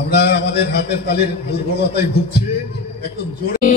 আমরা আমাদের হাতের তালের দুর্বলতায় ভুগছি, একটু জোরে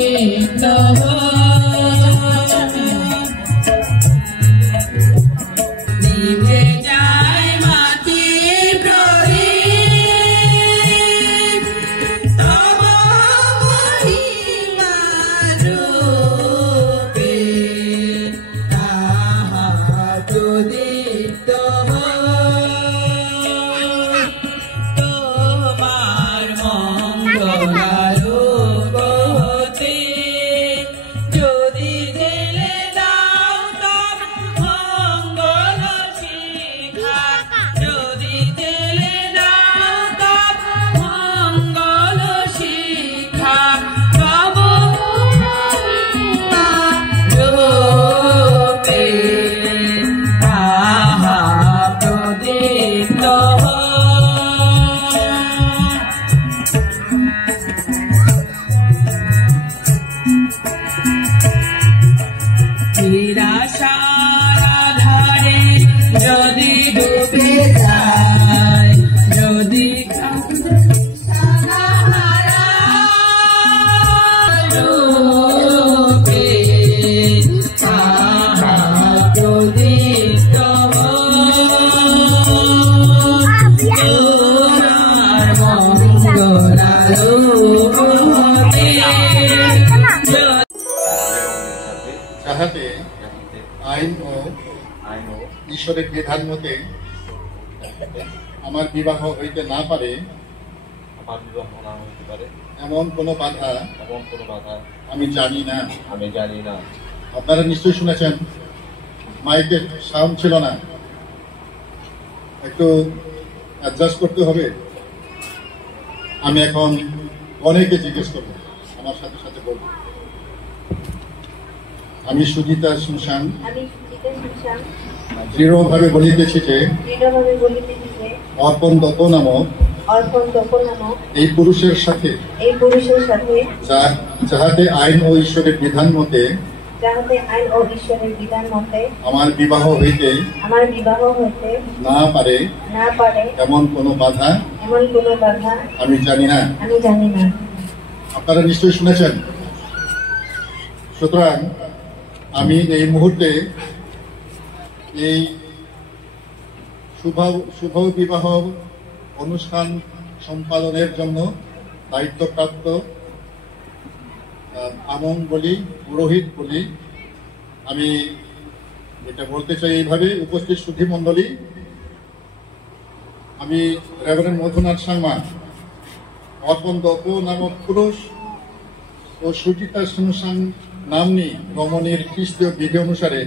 যদি ডুবে যায়, যদি যাহাতে আইন ও ঈশ্বরের বিধান মতে আমার বিবাহ হইতে না পারে, এমন কোনো বাধা আমি জানি না। আপনারা নিশ্চয়ই শুনেছেন, মাইকের সাউন্ড ছিল না, একটু অ্যাডজাস্ট করতে হবে। আমি এখন অনেকে জিজ্ঞেস করবো, আমার সাথে সাথে বলবো। আমি সুজিতা সুশান দৃঢ়ভাবে বলিতেছি যে অর্পণ দত্ত নামক এই পুরুষের সাথে যাহাতে আইন ও ঈশ্বরের বিধান মতে আমার বিবাহ হইতে না পারে এমন কোনো বাধা আমি জানি না। আপনারা নিশ্চয়ই শুনেছেন। সুতরাং আমি এই মুহূর্তে এই শুভ বিবাহ অনুষ্ঠান সম্পাদনের জন্য দায়িত্বপ্রাপ্ত আমং বলি, পুরোহিত বলি, আমি এটা বলতে চাই এইভাবে, উপস্থিত সুধী মণ্ডলী, আমি রেভারেন্ড মধুনাথ সাংমা অর্পণ দত্ত নামক পুরুষ ও সুজিতা সুনসাং নামনি রমণীর খ্রিস্টীয় বিধি অনুসারে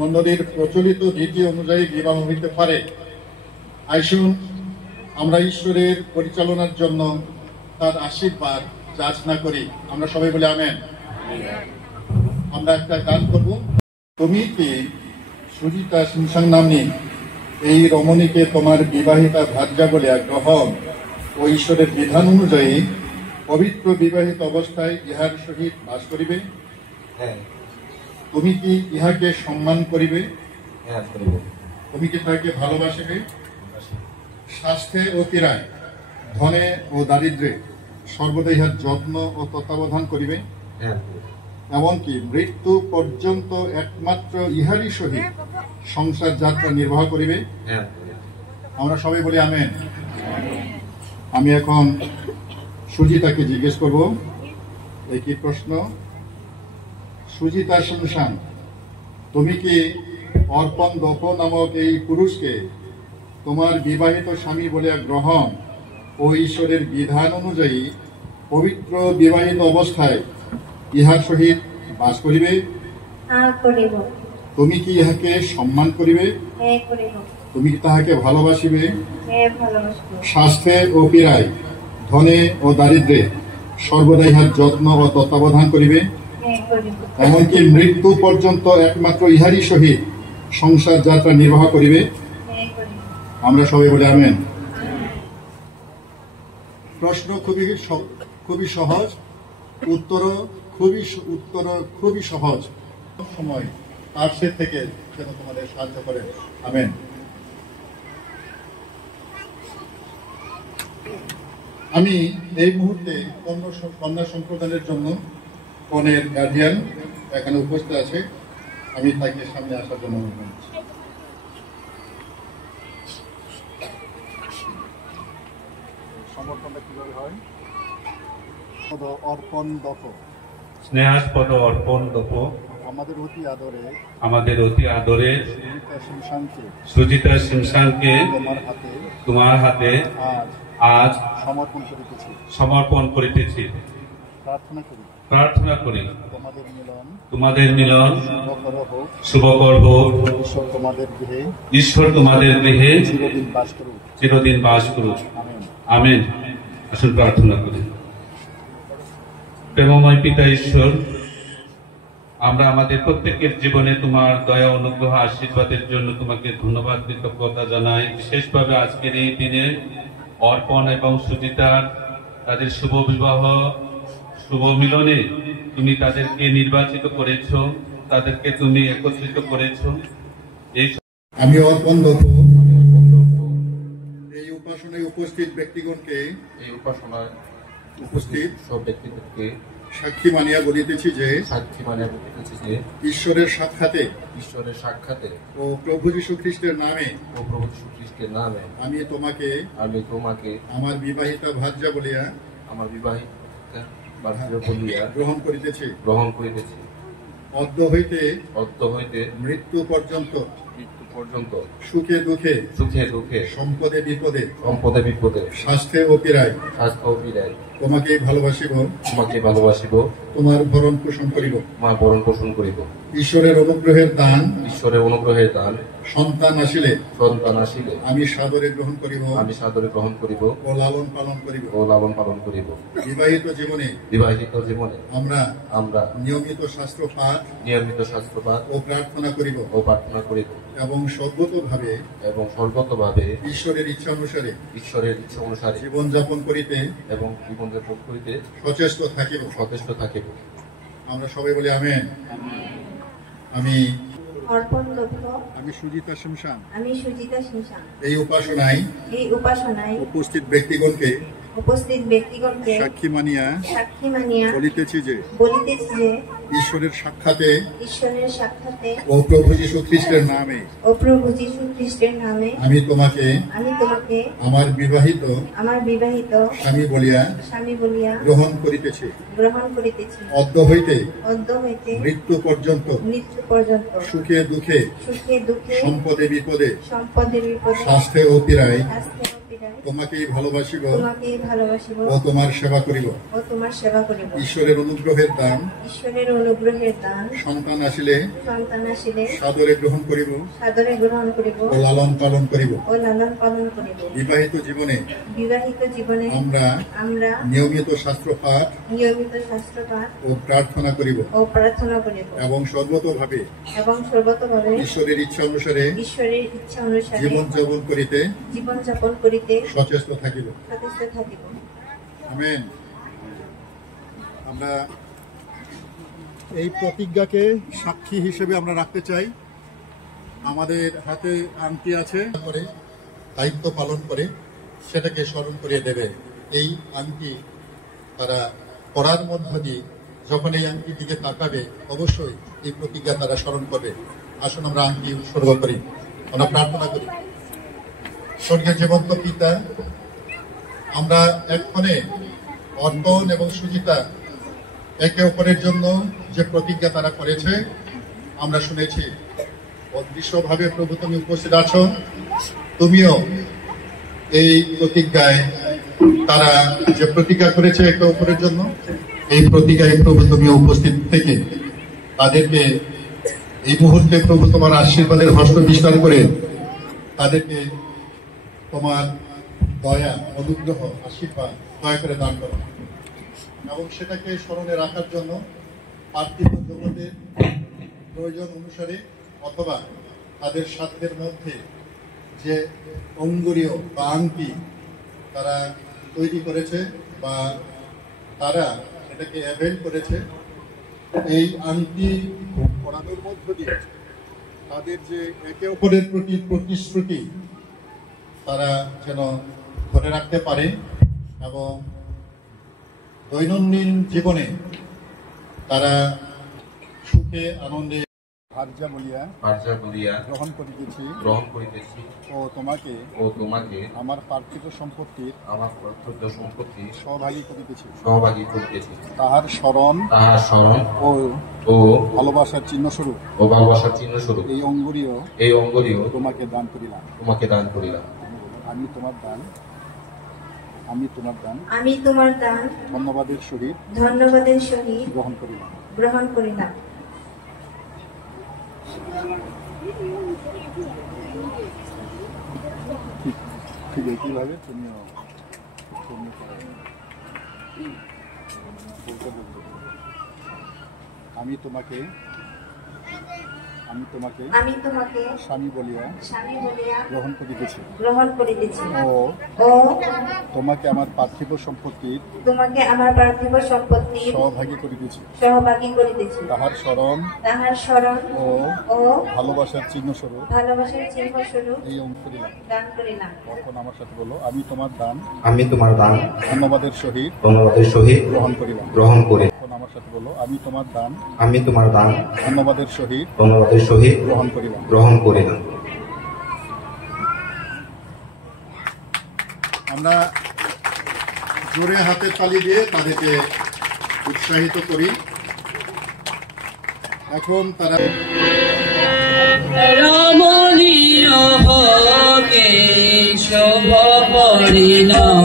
মণ্ডলীর প্রচলিত রীতি অনুযায়ী বিবাহ হইতে পারে। আইসুন আমরা ঈশ্বরের পরিচালনার জন্য তার আশীর্বাদ যাচনা করি। আমরা সবাই বলে আমেন। আমরা একটা গান করব। তুমি কি সুজিতা সুনসাং নামনি এই রমণীকে তোমার বিবাহিতা ভার্যা বলে গ্রহণ ও ঈশ্বরের বিধান অনুযায়ী পবিত্র বিবাহিত অবস্থায় ইহার সহিত বাস করিবে? তুমি কি ইহাকে সম্মান করিবে? তুমি কি তাকে ভালোবাসিবে? স্বাস্থ্যে ও পীড়ায়, ধনে ও দারিদ্রে সর্বদা ইহার যত্ন ও তত্ত্বাবধান করিবে? এমনকি মৃত্যু পর্যন্ত একমাত্র ইহারই সহিত সংসার যাত্রা নির্বাহ করিবে? আমরা সবাই বলি আমেন। আমি এখন সুজিতাকে জিজ্ঞেস করব একই প্রশ্ন। সুজিতা সুনসাং, তুমি কি অর্পণ দত্ত নামক এই পুরুষকে তোমার বিবাহিত স্বামী বলে গ্রহণ ও ঈশ্বরের বিধান অনুযায়ী পবিত্র বিবাহিত অবস্থায় ইহার সহিত বাস করিবে? তুমি কি ইহাকে সম্মান করিবে? তুমি কি তাহাকে ভালোবাসিবে? স্বাস্থ্যে ও পীড়ায়, ধনে ও দারিদ্রে সর্বদা ইহার যত্ন ও তত্ত্বাবধান করিবে? এমনকি মৃত্যু পর্যন্ত একমাত্র ইহারই সহিত সংসার যাত্রা নির্বাহ করিবে? আমরা সবাই বলে আমেন। প্রশ্ন খুবই সহজ, উত্তর খুবই সহজ। সময় তার সে থেকে যেন তোমাদের সাহায্য করে। আমেন। আমি এই মুহূর্তে কন্যা সম্প্রদানের জন্য কনের গার্ডিয়ান এখানে উপস্থিত আছে, আমি তাকে সামনে আসার জন্য অনুরোধ করছি। সমর্পণটা কিভাবে হয়? অর্পণ দপ, স্নেহাস্পদ অর্পণ দপ আমাদের অতি আদরে সুজিতা সিংসাংকে তোমার হাতে আজ সমর্পণ করিতেছি। প্রার্থনা করি তোমাদের মিলন শুভকর হোক, ঈশ্বর তোমাদের গৃহে চিরদিন বাস করুক। আমেন। আসুন প্রার্থনা করি। প্রেমময় পিতা ঈশ্বর, আমরা আমাদের প্রত্যেকের জীবনে তোমার দয়া, অনুগ্রহ, আশীর্বাদের জন্য তোমাকে ধন্যবাদ, কৃতজ্ঞতা জানাই। বিশেষভাবে আজকের এই দিনে অর্পণ এবং সুজিতার তাদের শুভ বিবাহ, শুভ মিলনে তুমি তাদেরকে নির্বাচিত করেছ, তাদেরকে তুমি একত্রিত করেছ। আমি অর্পণ দপ এই উপাসনায় উপস্থিত ব্যক্তিগণকে উপস্থিত সব ব্যক্তিদেরকে সাক্ষী মানিয়া বলিতেছি যে ঈশ্বরের সাক্ষাতে ও প্রভু যীশু খ্রিস্টের নামে আমি তোমাকে আমার বিবাহিতা ভার্যা বলিয়া গ্রহণ করিতেছি। অদ্য হইতে মৃত্যু পর্যন্ত সুখে দুঃখে সম্পদে বিপদে স্বাস্থ্যে ও পীড়ায় তোমাকে ভালোবাসিব, তোমার ভরণ পোষণ করিব। ঈশ্বরের অনুগ্রহের দান সন্তান আসিলে আমি সাদরে গ্রহণ করিব ও লালন পালন করিব। বিবাহিত জীবনে আমরা নিয়মিত শাস্ত্র পাঠ ও প্রার্থনা করিব এবং সর্বতভাবে ঈশ্বরের ইচ্ছা অনুসারে জীবন যাপন করিতে সচেষ্ট থাকিব। আমরা সবাই বলি আমেন। আমি সুজিতা সিংসাং এই উপাসনায় উপস্থিত ব্যক্তিগণকে সাক্ষী মানিয়া বলিতেছি যে ঈশ্বরের সাক্ষাতে ও প্রভু যীশু খ্রিস্টের নামে আমি তোমাকে আমার বিবাহিত স্বামী বলিয়া গ্রহণ করিতেছি। অদ্য হইতে মৃত্যু পর্যন্ত সুখে দুঃখে সম্পদে বিপদে স্বাস্থ্যে ও পীড়ায় তোমাকেই ভালোবাসিব ও তোমার সেবা করিব। ঈশ্বরের অনুগ্রহের দান সন্তান আসিলে সাদরে গ্রহণ করিব ও লালন পালন করিব। বিবাহিত জীবনে আমরা নিয়মিত শাস্ত্র পাঠ ও প্রার্থনা করিব এবং সর্বতভাবে ঈশ্বরের ইচ্ছা অনুসারে জীবন যাপন করিতে সচেষ্ট থাকিব। আমেন। আমরা এই প্রতিজ্ঞাকে সাক্ষী হিসেবে আমরা রাখতে চাই। আমাদের হাতে আংটি আছে, দায়িত্ব পালন করে সেটাকে স্মরণ করিয়ে দেবে। এই আংটি তারা করার মধ্য দিয়ে যখন এই আংটির দিকে তাকাবে অবশ্যই এই প্রতিজ্ঞা তারা স্মরণ করবে। আসুন আমরা আংটি উৎসর্গ করি, আমরা প্রার্থনা করি। স্বর্গীয় জীবন্ত পিতা, আমরা এক্ষণে অর্পণ এবং সুজিতা একে অপরের জন্য যে প্রতিজ্ঞা তারা করেছে আমরা শুনেছি। অদৃশ্যভাবে প্রভু তুমি উপস্থিত আছো, তুমিও এই প্রতিজ্ঞায় তারা যে প্রতিজ্ঞা করেছে একে অপরের জন্য, এই প্রতিজ্ঞায় প্রভু তুমি উপস্থিত থেকে তাদেরকে এই মুহূর্তে প্রভু তোমার আশীর্বাদের হস্ত বিস্তার করে তাদেরকে তোমার দয়া, অনুগ্রহ, আশীর্বাদ দয়া করে দান করো এবং সেটাকে স্মরণে রাখার জন্য পার্থিব জগতের প্রয়োজন অনুসারে অথবা তাদের সাধ্যের মধ্যে যে অঙ্গুরীয় বা আংটি তারা তৈরি করেছে বা তারা এটাকে অ্যাভেল করেছে, এই আংটি পরানোর মধ্য দিয়ে তাদের যে একে অপরের প্রতি প্রতিশ্রুতি তারা যেন ধরে রাখতে পারে এবং দৈনন্দিন জীবনে তারা সুখে আনন্দে ভার্যা বলিয়া গ্রহণ করিতেছি ও তোমাকে আমার পার্থিব সম্পত্তির সহভাগী করিতেছি। তাহার স্মরণ ও ভালোবাসার চিহ্ন স্বরূপ এই অঙ্গুরীয় তোমাকে দান করিলাম। আমি তোমার দান ধন্যবাদের সহিত গ্রহণ করিলাম। ঠিক একইভাবে তুমিও আমি তোমাকে স্বামী বলিয়া গ্রহণ করিতেছি ও তোমাকে আমার পার্থিব সম্পত্তির সহভাগী করিতেছি। তাহার স্মরণ ও ভালোবাসার চিহ্ন স্বরূপ এই অঙ্ক দান করিলাম। তখন আমার সাথে বলো, আমি তোমার দান ধন্যবাদের সহিত গ্রহণ করি। তখন আমার সাথে বলো, আমি তোমার দান ধন্যবাদের সহিত গ্রহণ করিলাম। আমরা জোরে হাতের তালি দিয়ে তাদেরকে উৎসাহিত করি। এখন তারা রমণীয় হোকে শোভ পরিণাম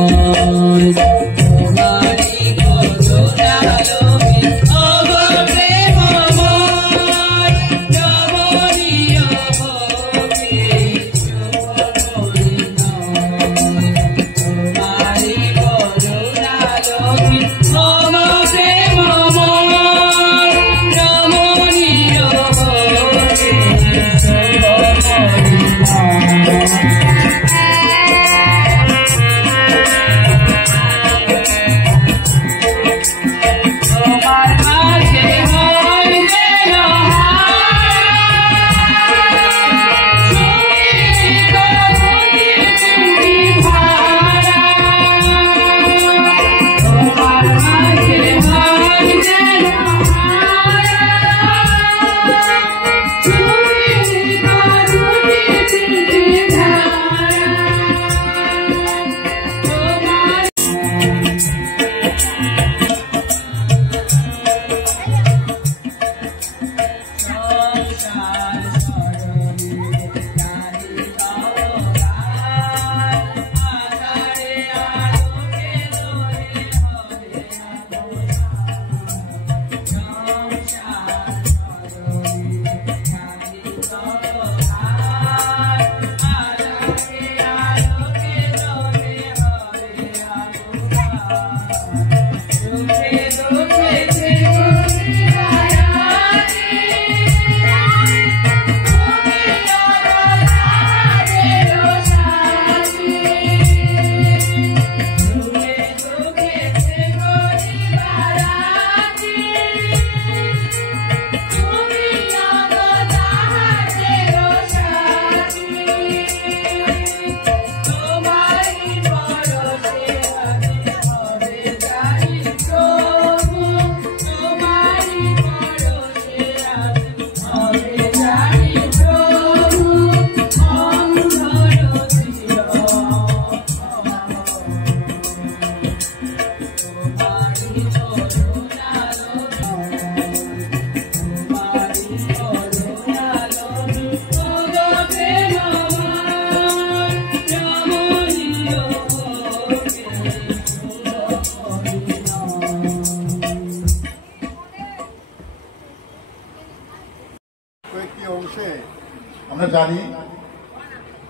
আমরা জানি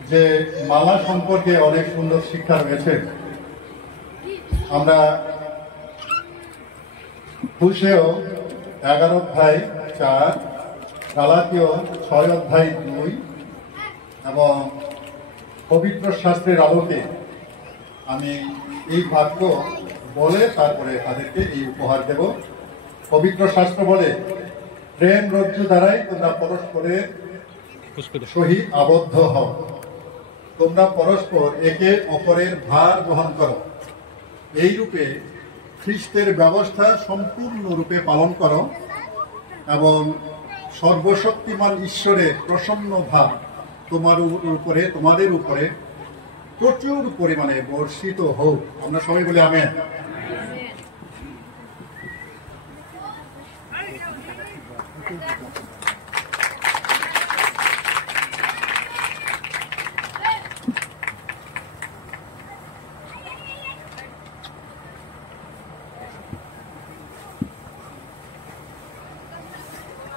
যে মালা সম্পর্কে অনেক সুন্দর শিক্ষা রয়েছে। আমরা হুশেও 11:4, গালাতীয় 6:2 এবং পবিত্র শাস্ত্রের আলোকে আমি এই বাক্য বলে তারপরে তাদেরকে এই উপহার দেব। পবিত্র শাস্ত্র বলে, প্রেম রজ্জু দ্বারাই তোমরা পরস্পরের সহিত আবদ্ধ হও, তোমরা পরস্পর একে অপরের ভার বহন করো, এই রূপে খ্রিস্টের ব্যবস্থা সম্পূর্ণরূপে পালন করো এবং সর্বশক্তিমান ঈশ্বরের প্রসন্ন ভাব তোমাদের উপরে প্রচুর পরিমাণে বর্ষিত হোক। আমরা সবাই বলি আমেন।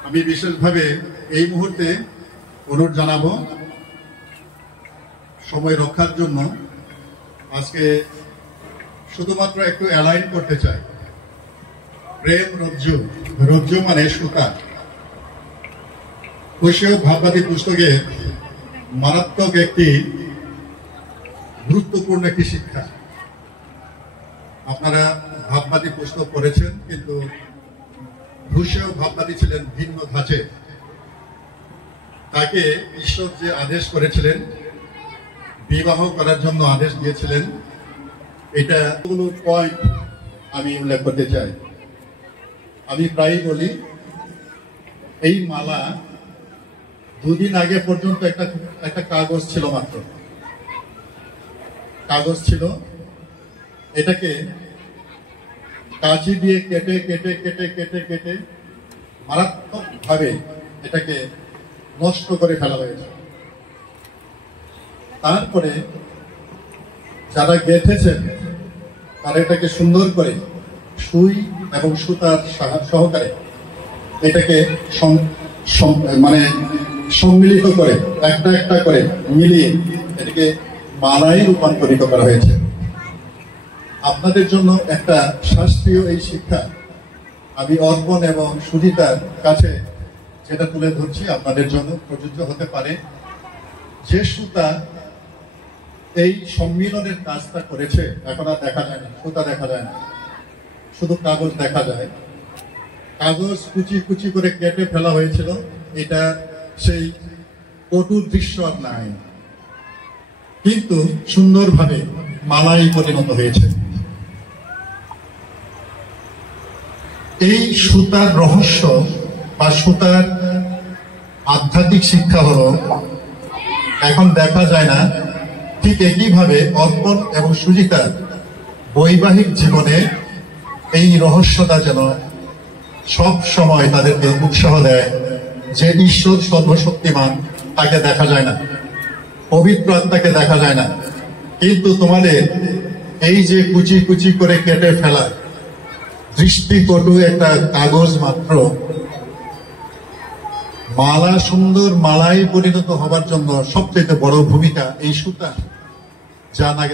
আমি বিশেষভাবে এই মুহূর্তে অনুরোধ জানাবো সময় রক্ষার জন্য আজকে শুধুমাত্র একটু অ্যালাইন করতে চাই। প্রেম রজ্জু, রজ্জু মানে সুতা। কোষীয় ভাববাদী পুস্তকে মারাত্মক একটি গুরুত্বপূর্ণ একটি শিক্ষা। আপনারা ভাববাদী পুস্তক পড়েছেন, কিন্তু রুশীয় ভাববাদী ছিলেন ভিন্ন ধাঁচে। তাকে ঈশ্বর যে আদেশ করেছিলেন, বিবাহ করার জন্য আদেশ দিয়েছিলেন, এটা কোনো পয়েন্ট আমি উল্লেখ করতে চাই। আমি প্রায়ই বলি, এই মালা দুদিন আগে পর্যন্ত একটা কাগজ ছিল, মাত্র কাগজ ছিল। এটাকে কাঁচি দিয়ে কেটে কেটে কেটে কেটে কেটে মারাত্মক ভাবে এটাকে নষ্ট করে ফেলা হয়েছে। তারপরে যারা গেঁথেছেন তারা এটাকে সুন্দর করে সুই এবং সুতার সহকারে এটাকে মানে সম্মিলিত করে একটা একটা করে মিলিয়ে এটাকে মালায় রূপান্তরিত করা হয়েছে। আপনাদের জন্য একটা শাস্ত্রীয় এই শিক্ষা আমি অর্পণ এবং সুজিতার কাছে যেটা তুলে ধরছি, আপনাদের জন্য প্রযোজ্য হতে পারে। যে সুতা এই সম্মিলনের কাজটা করেছে এখন আর দেখা যায় না, সুতা দেখা যায় না, শুধু কাগজ দেখা যায়। কাগজ কুচি কুচি করে কেটে ফেলা হয়েছিল। এটা সেই কটুর দৃশ্য আর নাই, কিন্তু সুন্দরভাবে মালায় পরিণত হয়েছে। এই সুতার রহস্য বা সুতার আধ্যাত্মিক শিক্ষা হলো, এখন দেখা যায় না, ঠিক একইভাবে অর্পণ এবং সুজিতার বৈবাহিক জীবনে এই রহস্যটা যেন সব সময় তাদেরকে উৎসাহ দেয় যে ঈশ্বর সর্বশক্তিমান, তাকে দেখা যায় না, পবিত্র আত্মাকে দেখা যায় না, কিন্তু তোমাদের এই যে কুচি কুচি করে কেটে ফেলা দৃষ্টিকটু একটা কাগজ মাত্র মালা, সুন্দর মালায় পরিণত হবার জন্য সবচেয়ে বড় ভূমিকা এই সুতা, যা না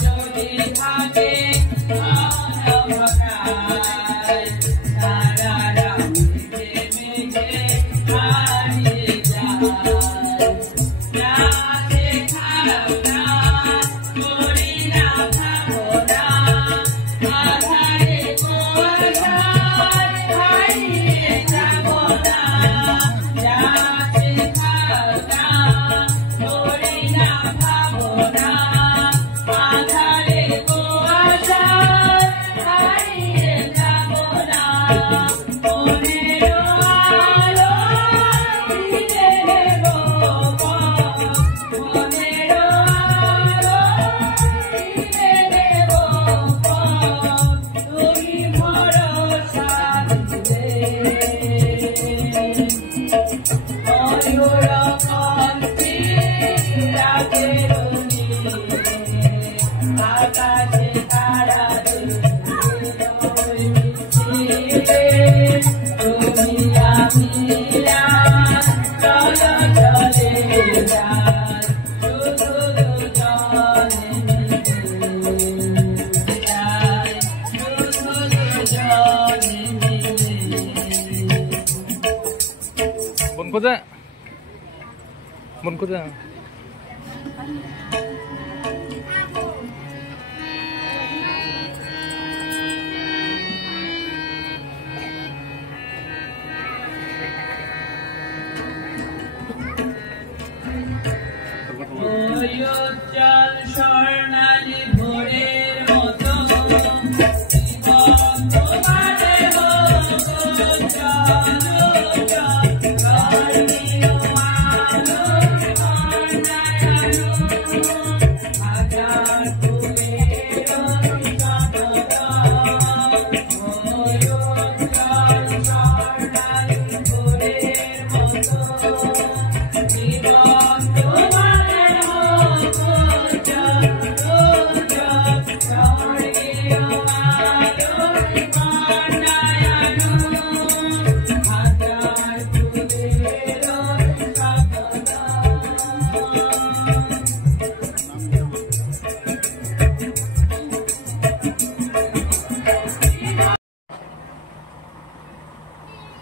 যদি থাকে অনবকায় সারা রাত মেঘে মেঘে হারিয়ে যায় রাতে খাওয়া করি না ভাবনা আধারে কুয়াশায় হারিয়ে যাব না রাতে খাওয়া করি না ভাবনা আধারে কুয়াশায় হারিয়ে যাব না মনের আলো ফিরে নেব মনের আলো ফিরে নেব তুমি ভরসা দিলে ময়ূর কণ্ঠে রাতের নীলে আকাশে তারা মিছিলে তুমি আমি চল চলে যাই শুধু দুজনে মিলে যাই শুধু দুজনে মিলে Bon kuda. উজ্জ্বল স্বর্ণালী ভোরের মতো তোমারে হোক উজ্জ্বল ধর্মীয় আলো কন্যায়ালো হাজার ফুলের উজ্জ্বল স্বর্ণালী ভোরের মতো জীবন তোমারে হোক উজ্জ্বল স্বর্গীয় আলো কন্যায়ালো হাজার ফুলের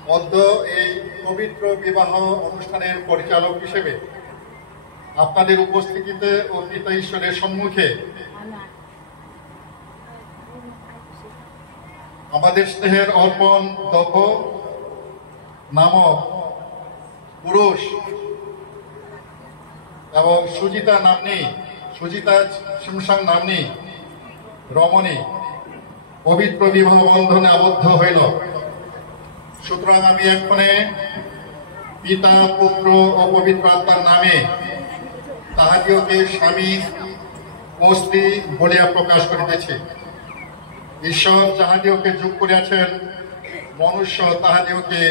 মধ্য এই পবিত্র বিবাহ অনুষ্ঠানের পরিচালক হিসেবে আপনাদের উপস্থিতিতে ও পিতা ঈশ্বরের সম্মুখে আমাদের স্নেহের অর্পণ দহ নামক পুরুষ এবং সুজিতা সিমসাং নামনি রমণী পবিত্র বিবাহ বন্ধনে আবদ্ধ হইল। সুতরাং আমি এক্ষণে পিতা পুত্র ও পবিত্র আত্মার নামে তাহাদিওকে স্বামী ও স্ত্রী বলিয়া প্রকাশ করিতেছি। ঈশ্বর যাহাদিওকে যোগ করিয়াছেন মনুষ্য তাহাদিওকে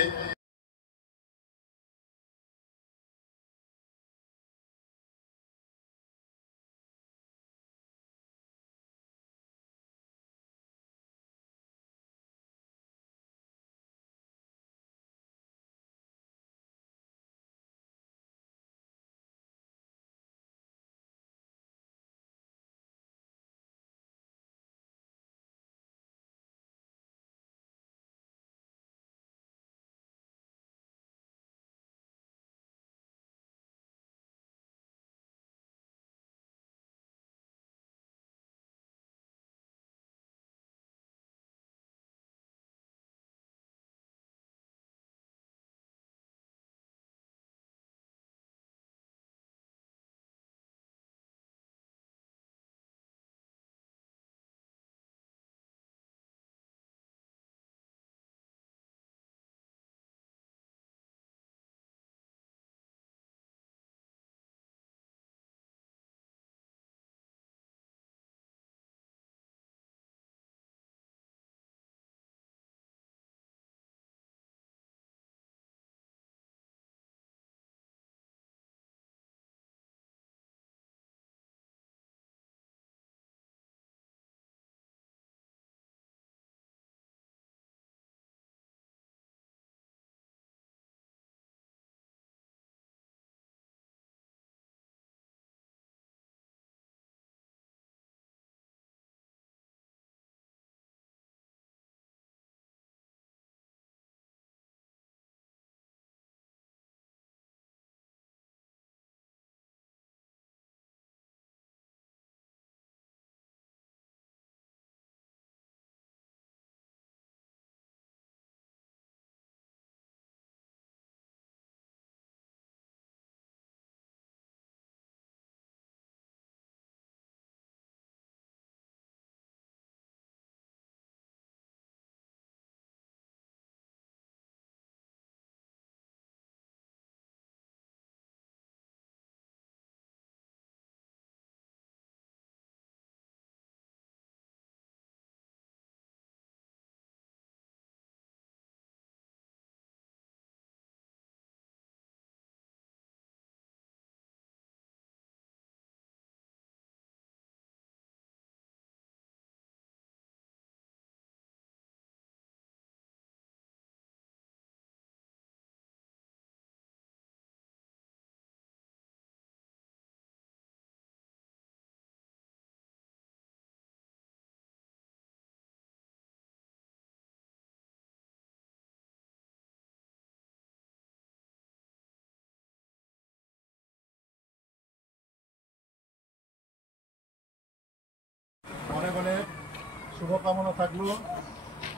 শুভকামনা থাকলো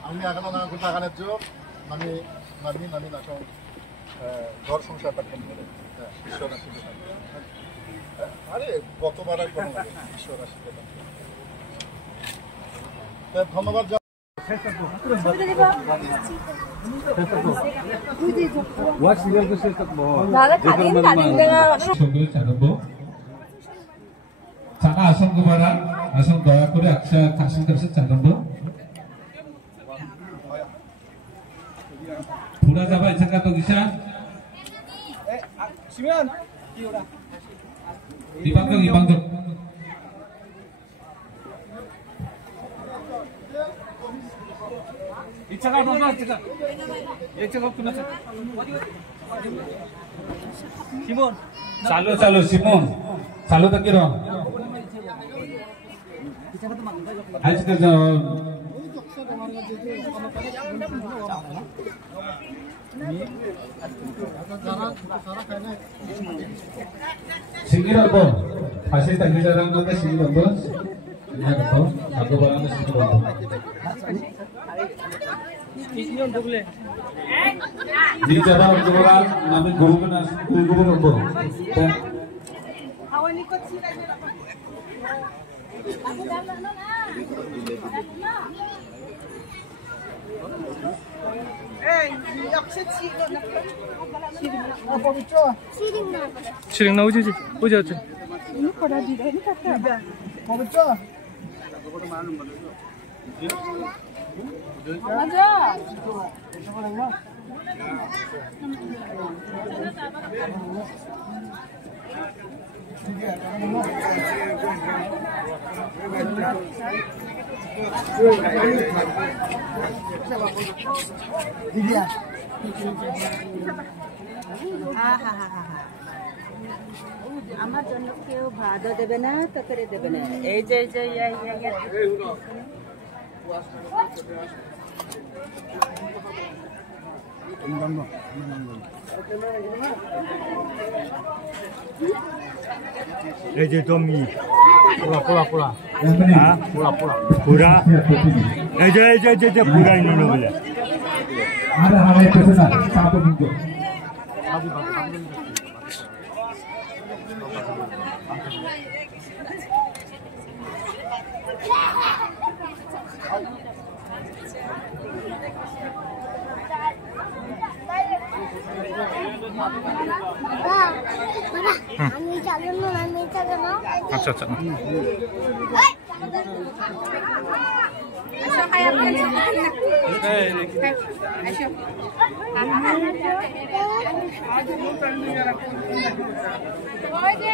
আমি এখন না কিন্তু আগানের যোগ মানে নামি নামি না ঘর সংসার থাকবেন বলে ঈশ্বর আশীর্বাদ আরে গতবার আর কোনো ঈশ্বর আশীর্বাদ ধন্যবাদ 자가 아성 그만한 아성 너야코리 악샤 가신 것은 작은도 불화자바 이창가 또 기샤 이방덕 이차가 너가 이차가 끝났어 시몬 चालू सिमोन चालू तर किरो आजकाल 신기라고 다시 당기자라는 건데 신기라고 신기라고 아고바라는 신기라고 니자라 아고바라 나는 고르구나 고르고 치링 나오지 오지 어째 맞아. আমার জন্য কেউ ভাতও দেবে না তরকারি দেবে না এই যে এই যে তুমি পোড়া হ্যাঁ পোড়া এই যে পোড়া ইনো বলে আরে পেছনা চাপ কিন্তু আচ্ছা আচ্ছা ওই যে